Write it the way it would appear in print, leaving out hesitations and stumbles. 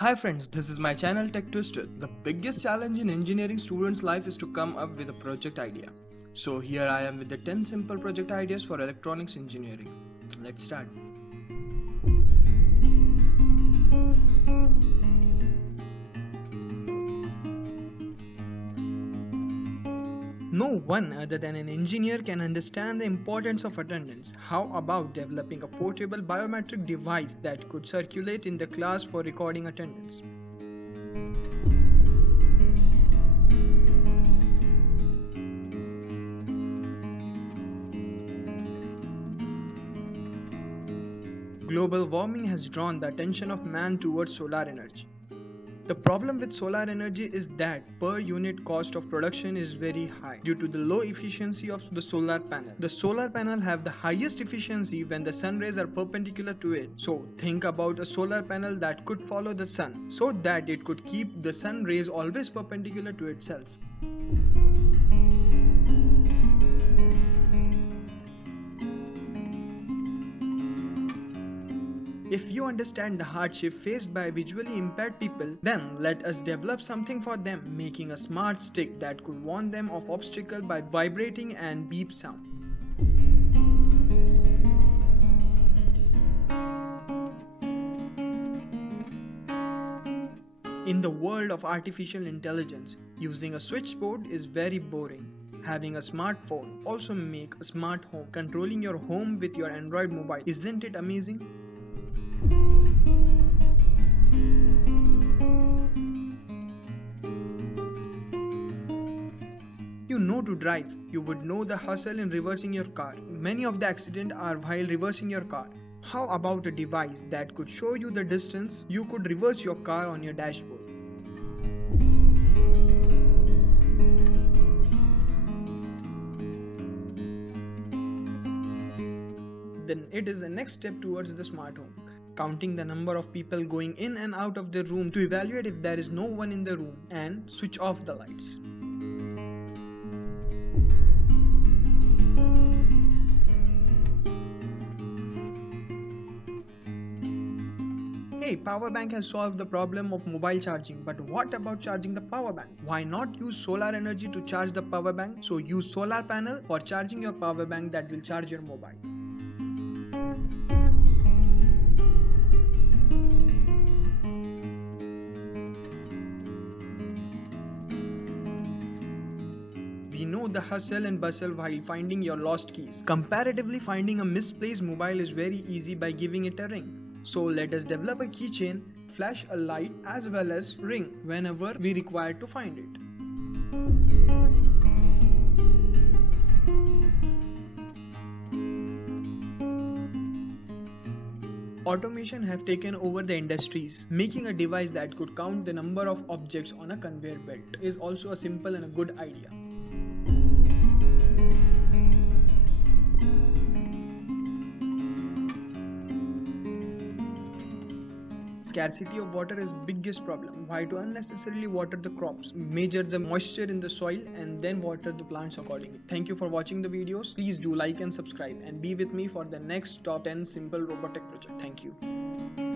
Hi friends, this is my channel Tech Twister. The biggest challenge in engineering students' life is to come up with a project idea. So here I am with the 10 simple project ideas for electronics engineering. Let's start. No one other than an engineer can understand the importance of attendance. How about developing a portable biometric device that could circulate in the class for recording attendance? Global warming has drawn the attention of man towards solar energy. The problem with solar energy is that per unit cost of production is very high due to the low efficiency of the solar panel. The solar panel have the highest efficiency when the sun rays are perpendicular to it. So think about a solar panel that could follow the sun so that it could keep the sun rays always perpendicular to itself. If you understand the hardship faced by visually impaired people, then let us develop something for them, making a smart stick that could warn them of obstacles by vibrating and beep sound. In the world of artificial intelligence, using a switchboard is very boring. Having a smartphone also make a smart home. Controlling your home with your Android mobile, isn't it amazing? You know to drive, you would know the hustle in reversing your car. Many of the accidents are while reversing your car. How about a device that could show you the distance you could reverse your car on your dashboard? Then it is the next step towards the smart home. Counting the number of people going in and out of the room to evaluate if there is no one in the room and switch off the lights. Hey, power bank has solved the problem of mobile charging, but what about charging the power bank? Why not use solar energy to charge the power bank? So use solar panel for charging your power bank that will charge your mobile. We know the hustle and bustle while finding your lost keys. Comparatively, finding a misplaced mobile is very easy by giving it a ring. So let us develop a keychain, flash a light as well as ring whenever we require to find it. Automation have taken over the industries. Making a device that could count the number of objects on a conveyor belt is also a simple and a good idea. Scarcity of water is biggest problem. Why to unnecessarily water the crops? Measure the moisture in the soil and then water the plants accordingly. Thank you for watching the videos. Please do like and subscribe and be with me for the next top 10 simple robotic project. Thank you.